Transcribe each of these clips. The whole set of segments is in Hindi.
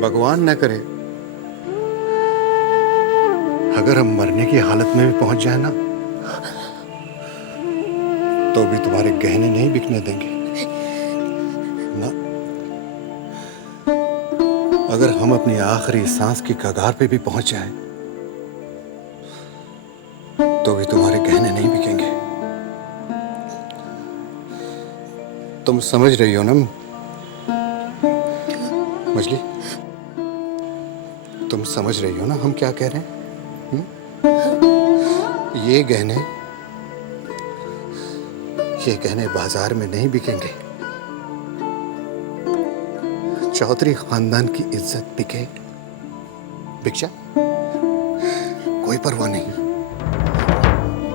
भगवान न करे अगर हम मरने की हालत में भी पहुंच जाए ना, तो भी तुम्हारे गहने नहीं बिकने देंगे ना। अगर हम अपनी आखिरी सांस की कगार पे भी पहुंच जाएं, तो भी तुम्हारे गहने नहीं बिकेंगे। तुम समझ रही हो ना मछली? तुम समझ रही हो ना हम क्या कह रहे हैं? ये गहने बाजार में नहीं बिकेंगे। चौधरी खानदान की इज्जत बिके, बिक जाए, कोई परवाह नहीं।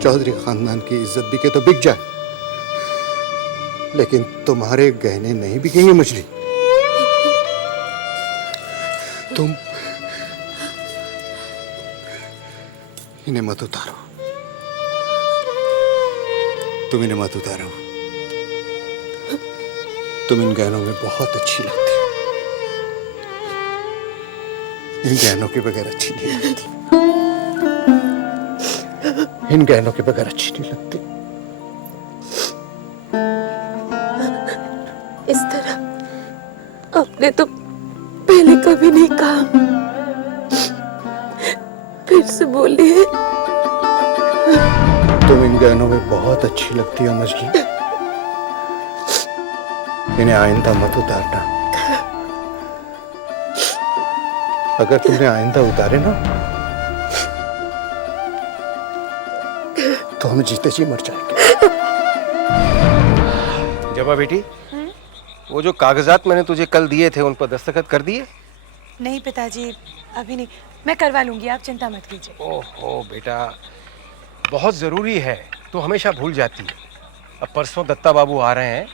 चौधरी खानदान की इज्जत बिके तो बिक जाए, लेकिन तुम्हारे गहने नहीं बिकेंगे मछली। तुम इन्हें मत उतारो, तुम इन्हें मत उतारो। तुम इन गहनों में बहुत अच्छी लगती हो। इन गहनों के बगैर अच्छी नहीं लगती। इन गहनों के बगैर अच्छी नहीं लगती। इस तरह आपने तो पहले कभी नहीं कहा। फिर से बोलिए। तुम इन गहनों में बहुत अच्छी लगती हो मछली। इन्हें आइंदा मत उतारना। अगर तुमने आइंदा उतारे ना, तो हम जीते जी मर जाएंगे। जबा बेटी, वो जो कागजात मैंने तुझे कल दिए थे उन पर दस्तखत कर दिए? नहीं पिताजी, अभी नहीं। मैं करवा लूंगी, आप चिंता मत कीजिए। ओहो बेटा, बहुत जरूरी है, तो हमेशा भूल जाती है। अब परसों दत्ता बाबू आ रहे हैं,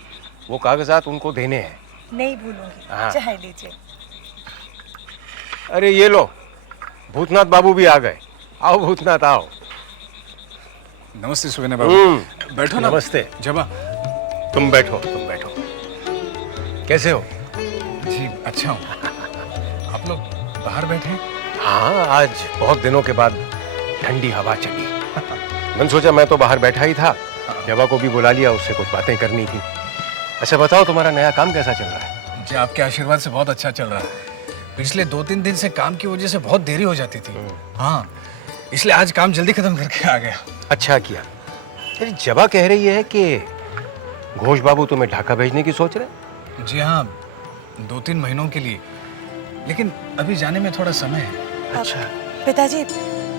वो कागजात उनको देने हैं। नहीं भूलूंगी। हाँ। चाहे लीजिए। अरे ये लो, भूतनाथ बाबू भी आ गए। आओ भूतनाथ आओ। नमस्ते सुगन्या बाबू। बैठो ना। नमस्ते। जबा। तुम बैठो, तुम बैठो। कैसे हो? जी अच्छा हूँ। आप लोग बाहर बैठे हैं? हाँ, आज बहुत दिनों के बाद ठंडी हवा चली। मैंने सोचा मैं तो बाहर बैठा ही था, जबा को भी बुला लिया, उससे कुछ बातें करनी थी। अच्छा बताओ, तुम्हारा नया काम कैसा चल रहा है? जी आपके आशीर्वाद से बहुत अच्छा चल रहा है। पिछले 2-3 दिन से काम की वजह से बहुत देरी हो जाती थी। हाँ, इसलिए आज काम जल्दी खत्म करके आ गया। अच्छा किया। अरे जबा कह रही है कि घोष बाबू तुम्हें ढाका भेजने की सोच रहे? जी हाँ, 2-3 महीनों के लिए, लेकिन अभी जाने में थोड़ा समय है। अच्छा। पिताजी,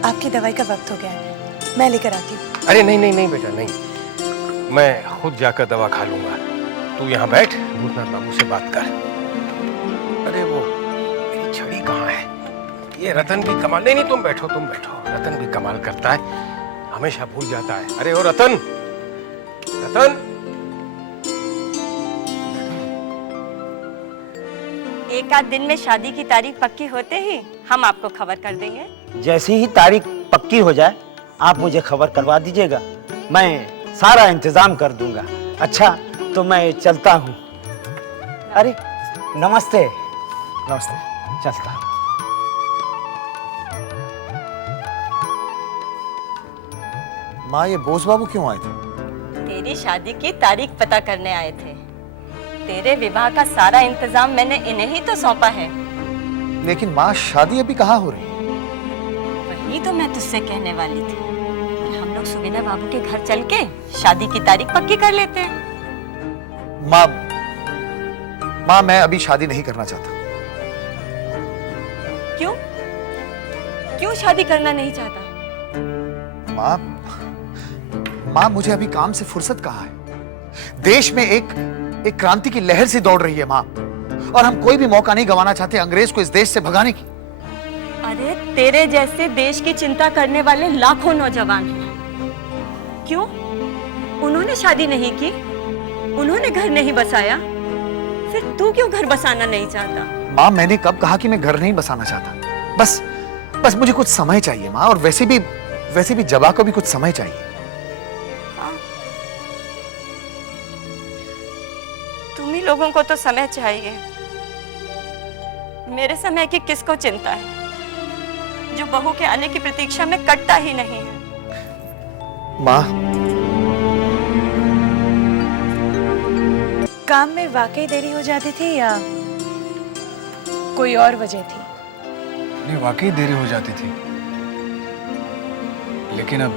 आपकी दवाई का वक्त हो गया है, मैं लेकर आती हूँ। अरे नहीं नहीं नहीं बेटा, नहीं, मैं खुद जाकर दवा खा लूंगा। तू यहाँ बैठ, भूतनाथ बाबू से बात कर। अरे वो मेरी छड़ी कहाँ है? ये रतन भी कमाल। नहीं नहीं, तुम बैठो, तुम बैठो। रतन भी कमाल करता है, हमेशा भूल जाता है। अरे ओ रतन, रतन। एक आध दिन में शादी की तारीख पक्की होते ही हम आपको खबर कर देंगे। जैसी ही तारीख पक्की हो जाए आप मुझे खबर करवा दीजिएगा, मैं सारा इंतजाम कर दूंगा। अच्छा तो मैं चलता हूँ। अरे नमस्ते। नमस्ते। चलता हूँ। माँ, ये बोस बाबू क्यों आए थे? तेरी शादी की तारीख पता करने आए थे। तेरे विवाह का सारा इंतजाम मैंने इन्हें ही तो सौंपा है। लेकिन माँ, शादी अभी कहाँ हो रही है? वही तो मैं तुझसे कहने वाली थी कि हम लोग सुगन्या बाबू के घर चल के शादी की तारीख पक्की कर लेते हैं। माँ, मैं अभी शादी नहीं करना चाहता। क्यों? क्यों शादी करना नहीं चाहता? माँ, मुझे अभी काम से फुर्सत कहाँ है? देश में एक क्रांति की लहर सी दौड़ रही है माँ, और हम कोई भी मौका नहीं गंवाना चाहते अंग्रेज को इस देश से भगाने की। अरे तेरे जैसे देश की चिंता करने वाले लाखों नौजवान हैं। क्यों? उन्होंने शादी नहीं की, उन्होंने घर नहीं बसाया, फिर तू क्यों घर बसाना नहीं चाहता? माँ, मैंने कब कहा कि मैं घर नहीं बसाना चाहता? बस मुझे कुछ समय चाहिए माँ, और वैसे भी जबा को भी कुछ समय चाहिए। हाँ। तुम ही लोगों को तो समय चाहिए, मेरे समय की किसको चिंता है जो बहू के आने की प्रतीक्षा में कटता ही नहीं है। माँ, काम में वाकई देरी हो जाती थी या कोई और वजह थी? नहीं, वाकई देरी हो जाती थी, लेकिन अब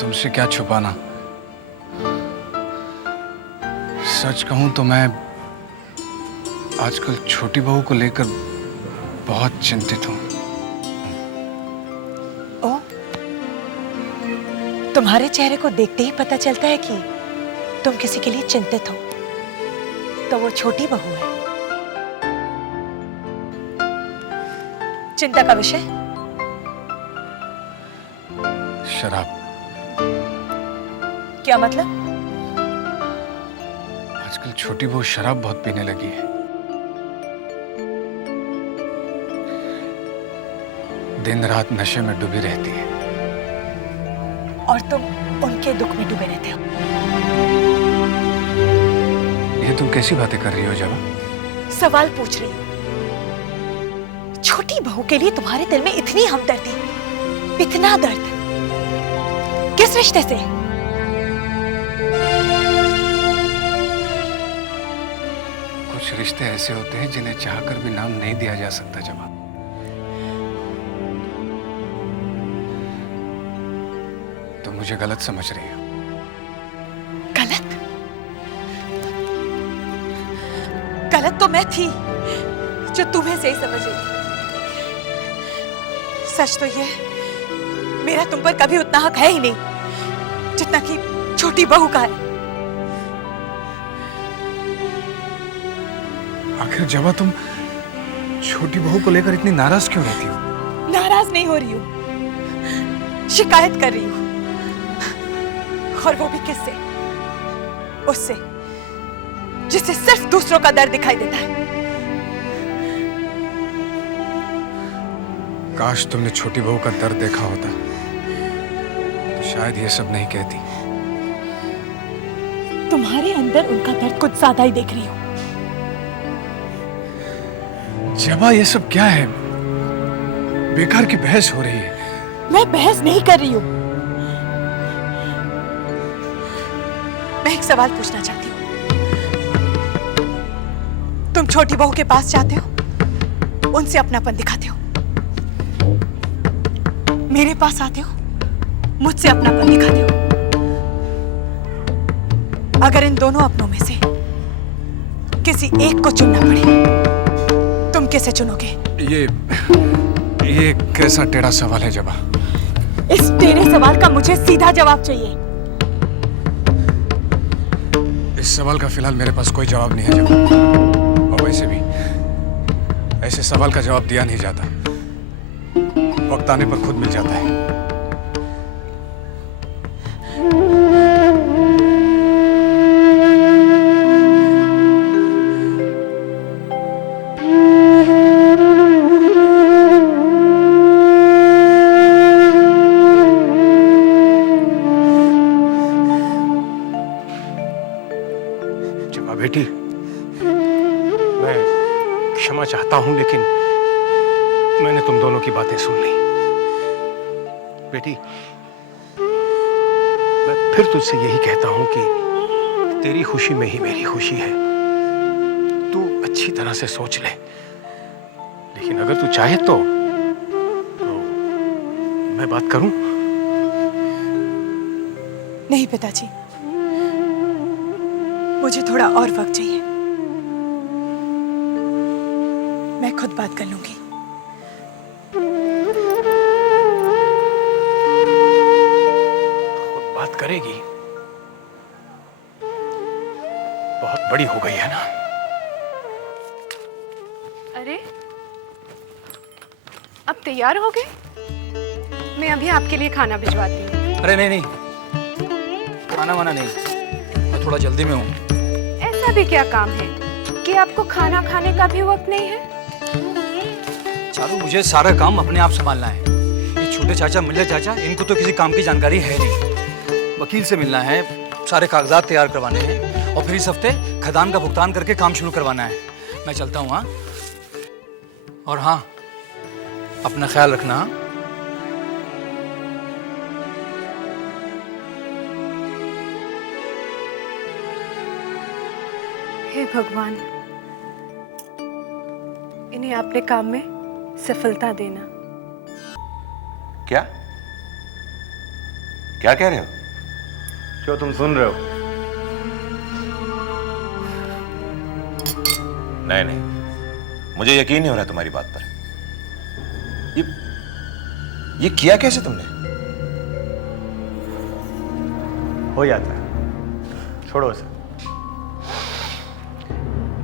तुमसे क्या छुपाना। सच कहूं तो मैं आजकल छोटी बहू को लेकर बहुत चिंतित हूं। ओ, तुम्हारे चेहरे को देखते ही पता चलता है कि तुम किसी के लिए चिंतित हो। तो वो छोटी बहू है। चिंता का विषय? शराब। क्या मतलब? आजकल छोटी बहू शराब बहुत पीने लगी है। दिन रात नशे में डूबी रहती है। और तुम उनके दुख में डूबे रहते हो। ये तुम कैसी बातें कर रही हो जब? सवाल पूछ रही हूँ। छोटी बहू के लिए तुम्हारे दिल में इतनी हमदर्दी, इतना दर्द, किस रिश्ते से? कुछ रिश्ते ऐसे होते हैं जिन्हें चाहकर भी नाम नहीं दिया जा सकता जब। तो मुझे गलत समझ रही हो। गलत? गलत तो मैं थी जो तुम्हें सही समझ रही थी। सच तो ये मेरा तुम पर कभी उतना हक है ही नहीं जितना कि छोटी बहू का है। आखिर जब तुम छोटी बहू को लेकर इतनी नाराज क्यों रहती हो? नाराज नहीं हो रही हूं, शिकायत कर रही हूं। और वो भी किससे? उससे जिससे सिर्फ दूसरों का दर्द दिखाई देता है। काश तुमने छोटी बहू का दर्द देखा होता तो शायद ये सब नहीं कहती। तुम्हारे अंदर उनका दर्द कुछ ज्यादा ही देख रही हूं। जबा, ये सब क्या है? बेकार की बहस हो रही है। मैं बहस नहीं कर रही हूं। मैं एक सवाल पूछना चाहती हूँ। तुम छोटी बहू के पास जाते हो, उनसे अपनापन दिखाते हो। मेरे पास आते हो, मुझसे अपनापन दिखाते हो। अगर इन दोनों अपनों में से किसी एक को चुनना पड़े, तुम किसे चुनोगे? ये कैसा टेढ़ा सवाल है जबा? इस टेढ़े सवाल का मुझे सीधा जवाब चाहिए। इस सवाल का फिलहाल मेरे पास कोई जवाब नहीं है जबा। और वैसे भी ऐसे सवाल का जवाब दिया नहीं जाता, वक्त आने पर खुद मिल जाता है। जबा बेटी, मैं क्षमा चाहता हूं, लेकिन मैंने तुम दोनों की बातें सुन ली। बेटी, मैं फिर तुझसे यही कहता हूं कि तेरी खुशी में ही मेरी खुशी है। तू अच्छी तरह से सोच ले, लेकिन अगर तू चाहे तो मैं बात करूं? नहीं पिताजी, मुझे थोड़ा और वक्त चाहिए। मैं खुद बात कर लूंगी। खुद बात करेगी? बहुत बड़ी हो गई है ना। अरे, अब तैयार हो गए? मैं अभी आपके लिए खाना भिजवाती हूँ। अरे नहीं नहीं, खाना वाना नहीं, मैं थोड़ा जल्दी में हूँ। ऐसा भी क्या काम है कि आपको खाना खाने का भी वक्त नहीं है? चारू, मुझे सारा काम अपने आप संभालना है। ये छोटे चाचा, मिल्ले चाचा, इनको तो किसी काम की जानकारी है नहीं। वकील से मिलना है, सारे कागजात तैयार करवाने हैं और फिर इस हफ्ते खदान का भुगतान करके काम शुरू करवाना है। मैं चलता हूँ। हाँ, और हाँ, अपना ख्याल रखना। हाँ? हे भगवान, इन्हें अपने काम में सफलता देना। क्या क्या कह रहे हो? जो तुम सुन रहे हो। नहीं नहीं, मुझे यकीन नहीं हो रहा तुम्हारी बात पर। ये किया कैसे तुमने? हो जाता है, छोड़ो उसे।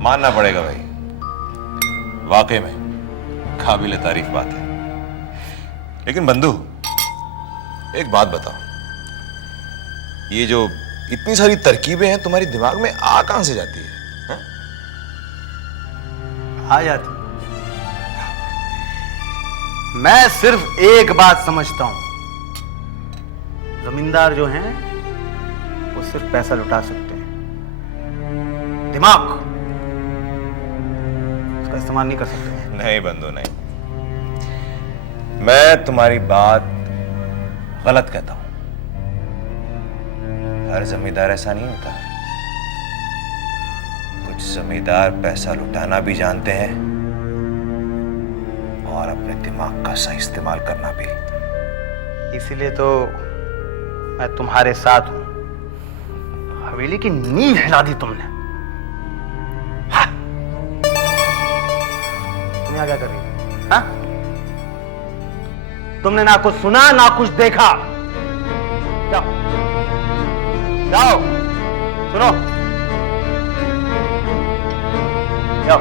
मानना पड़ेगा भाई, वाकई में काबिल तारीफ बात है। लेकिन बंधु, एक बात बताओ, ये जो इतनी सारी तरकीबें हैं तुम्हारी दिमाग में आ कहां से जाती है? आ जाती। मैं सिर्फ एक बात समझता हूं, जमींदार जो हैं वो सिर्फ पैसा लुटा सकते हैं, दिमाग उसका इस्तेमाल नहीं कर सकते। नहीं बंधु नहीं, मैं तुम्हारी बात गलत कहता हूं। हर जमींदार ऐसा नहीं होता। कुछ जमींदार पैसा लुटाना भी जानते हैं और अपने दिमाग का सही इस्तेमाल करना भी। इसीलिए तो मैं तुम्हारे साथ हूं। हवेली की नींव हिला दी तुमने। हाँ? तुम यहाँ क्या कर रही हो? हाँ? तुमने ना कुछ सुना ना कुछ देखा। जाओ जाओ, सुनो, जाओ।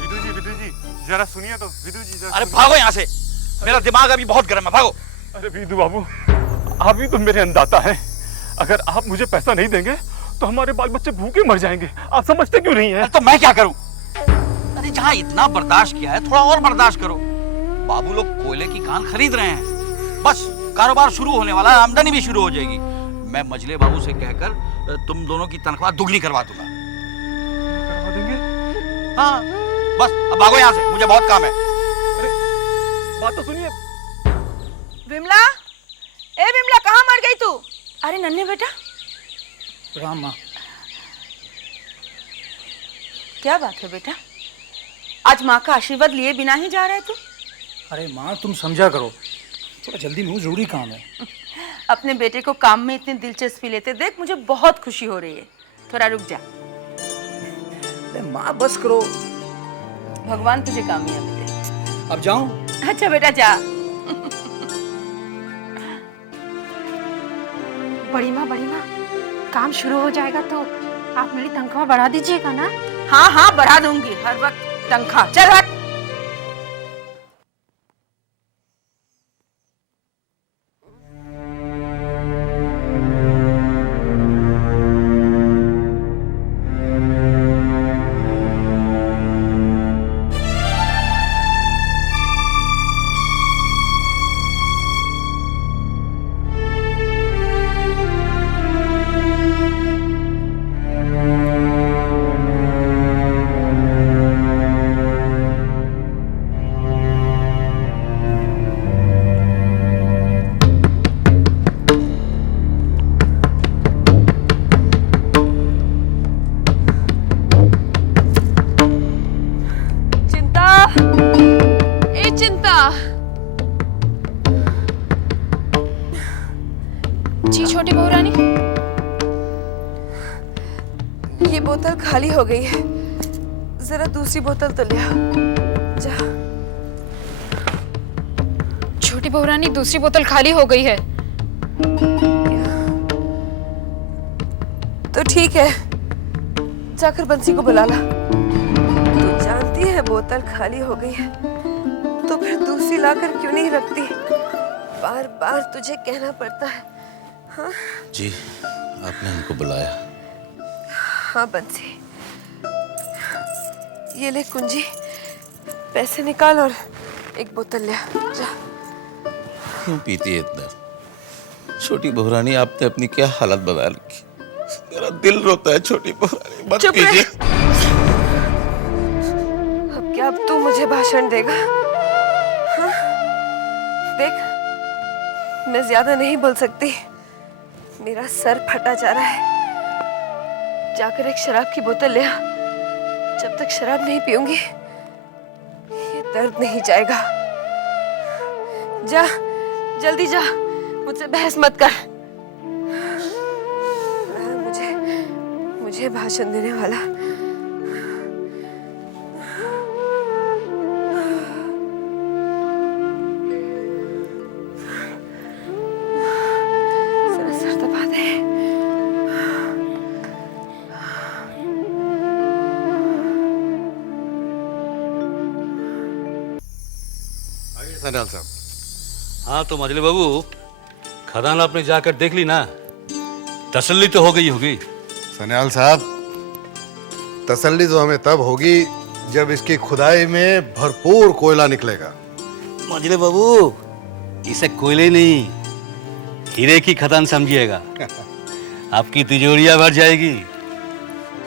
विदु जी जरा सुनिए तो। विदु जी जरा। अरे भागो यहाँ से, मेरा दिमाग अभी बहुत गर्म है, भागो। अरे विदु बाबू, आप भी तो मेरे अन्नदाता हैं। अगर आप मुझे पैसा नहीं देंगे तो हमारे बाल बच्चे भूखे मर जाएंगे। आप समझते क्यों नहीं है? तो मैं क्या करूं? अरे जहां इतना बर्दाश्त किया है, थोड़ा और बर्दाश्त करो। बाबू लोग कोयले की खान खरीद रहे हैं, बस कारोबार शुरू होने वाला है, आमदनी भी शुरू हो जाएगी। मैं मजले बाबू से कहकर तुम दोनों की तनख्वाह दुगनी करवा दूंगा। करवा देंगे? हाँ, बस अब भागो यहाँ से, मुझे बहुत काम है। अरे बात तो सुनिए। विमला, ए विमला, कहाँ मर गई तू? अरे नन्हे बेटा। राम माँ। क्या बात है बेटा, आज माँ का आशीर्वाद लिए बिना ही जा रहा है तू? अरे माँ, तुम समझा करो, थोड़ा जल्दी में हूँ, जरूरी काम है। अपने बेटे को काम में इतनी दिलचस्पी लेते देख मुझे बहुत खुशी हो रही है। थोड़ा रुक जा। अरे माँ बस करो। भगवान तुझे कामयाब दे। अब जाऊं? अच्छा बेटा जा। बड़ी माँ, काम शुरू हो जाएगा तो आप मेरी तनख्वाह बढ़ा दीजिएगा ना? हाँ हाँ, बढ़ा दूंगी, हर वक्त तनख्वाह। चल हट। जी छोटी बहू रानी, ये बोतल खाली हो गई है, जरा दूसरी बोतल तो ले आओ। जा। छोटी बहू रानी, दूसरी बोतल खाली हो गई है। तो ठीक है, जाकर बंसी को बुला ला। तू जानती है बोतल खाली हो गई है तो फिर दूसरी लाकर क्यों नहीं रखती? बार बार तुझे कहना पड़ता है। हाँ? जी, आपने हमको बुलाया। हाँ बंसी, ये ले कुंजी, पैसे निकाल और एक बोतल ले आ। जा। क्यों पीती है इतना? छोटी बहुरानी, आपने अपनी क्या हालत बना रखी। मेरा दिल रोता है छोटी बहुरानी, मत चुप रह। पीजिए। अब क्या अब तू मुझे भाषण देगा? हाँ? देख, मैं ज्यादा नहीं बोल सकती, मेरा सर फटा जा रहा है। जाकर एक शराब की बोतल ले आ। जब तक शराब नहीं पीऊंगी ये दर्द नहीं जाएगा। जा, जल्दी जा, मुझसे बहस मत कर। मुझे भाषण देने वाला। जरा सर दबा दे। सन्याल साहब, हाँ तो मजले बाबू, खदान आपने जाकर देख ली ना? तसल्ली तो हो गई होगी। सन्याल साहब, तसल्ली तो हमें तब होगी जब इसकी खुदाई में भरपूर कोयला निकलेगा। मजले बाबू, इसे कोयले नहीं, हीरे की खदान समझिएगा। आपकी तिजोरियां भर जाएगी।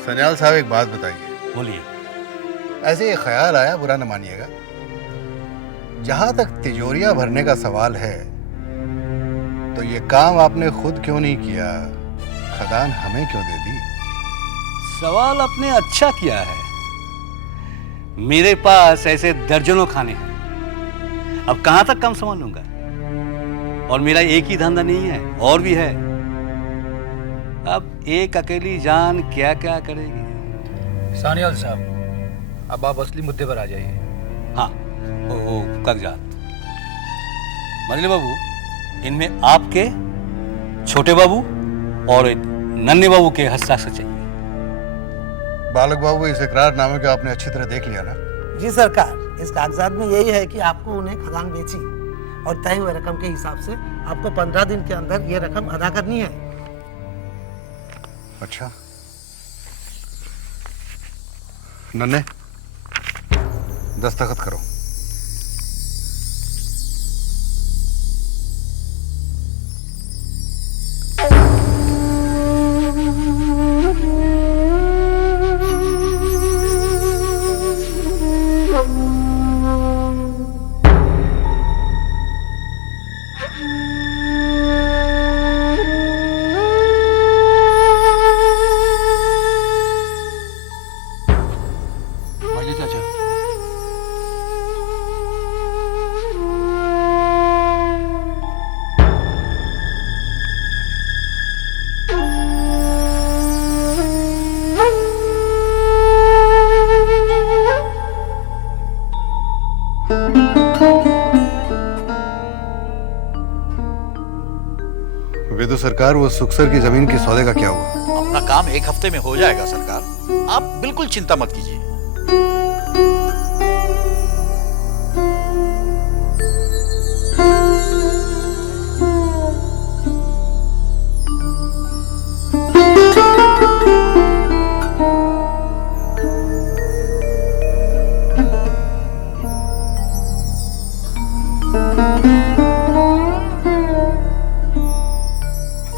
सन्याल साहब, एक बात बताइए। बोलिए। ऐसे ये ख्याल आया, बुरा न मानिएगा, जहां तक तिजोरियां भरने का सवाल है तो ये काम आपने खुद क्यों नहीं किया? खदान हमें क्यों दे दी? सवाल आपने अच्छा किया है। मेरे पास ऐसे दर्जनों खाने हैं, अब कहां तक कम संभालूंगा? और मेरा एक ही धंधा नहीं है, और भी है। अब एक अकेली जान क्या क्या करेगी? सानियाल साहब, अब आप असली मुद्दे पर आ जाइए। हाँ, वो कागजात। मजले बाबू, इनमें आपके, छोटे बाबू और नन्हे बाबू के हस्ताक्षर चाहिए। बालक बाबू, इस इकरारनामे को आपने अच्छी तरह देख लिया ना? जी सरकार, इस कागजात में यही है कि आपको उन्हें खदान बेची और तय हुए रकम के हिसाब से आपको 15 दिन के अंदर ये रकम अदा करनी है। अच्छा, नन्हे, दस्तखत करो। विदु सरकार, वो सुखसर की जमीन के सौदे का क्या हुआ? अपना काम एक हफ्ते में हो जाएगा सरकार, आप बिल्कुल चिंता मत कीजिए।